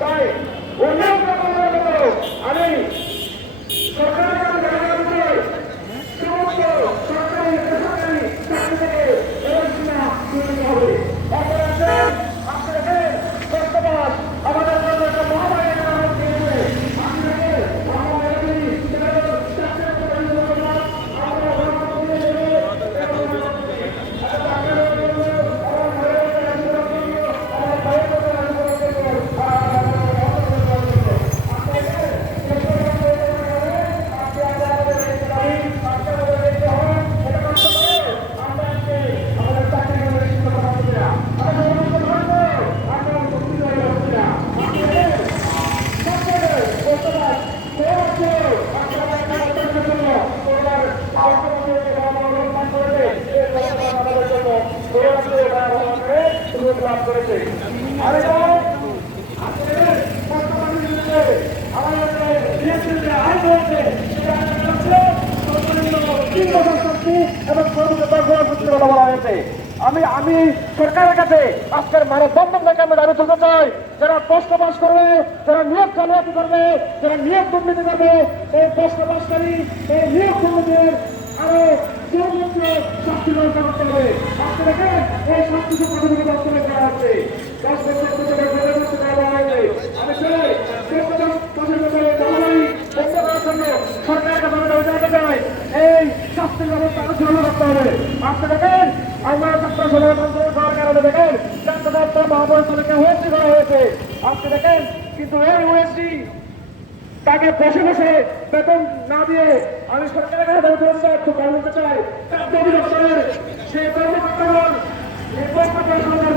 তাই অন্য আমি সরকারের কাছে জানা যাচ্ছে সমস্ত সরকারি বেসরকারি চাকরি থেকে এলাকা তুলে হবে। আপনাদের বর্তমান আমাদের জন্য একটা মহামারী দিয়েছে। আপনাদের মহামারী লাভ করেছে। আমি সরকারের কাছে আজকের মানববন্ধন থেকে আমি দাবি তুলতে চাই, যারা প্রশ্ন পাশ করবে, যারা নিয়োগ জালিয়াতি করবে, যারা নিয়োগ দুর্নীতি করবে, এই প্রশ্ন পাশকারী এই নিয়োগ দুর্নীতির আরো সর্বোচ্চ শাস্তি ব্যবস্থা করতে হবে। আপনি দেখেন এই সবকিছু প্রতিযোগিতা বাস্তবায়ন করা হচ্ছে 10 বছর করা হয়েছে। আমি চাই সরকারের কাছে জানাতে চাই এই শাস্তির ব্যবস্থা আরো চালু করতে হবে। আপনি দেখেন আমরা ছাত্র সংগঠন করার কারণে দেখেন ছাত্র মহাপরিচালককে ওএসডি করা হয়েছে। আপনি দেখেন কিন্তু এই ওএসডি তাকে বসে বসে বেতন না দিয়ে আমি সরকারের কাছে দাবি করতে চাই, একটু কর্ম করতে চাই। সেই কর্মকর্তাগণ এই কর্মকর্তা সরকার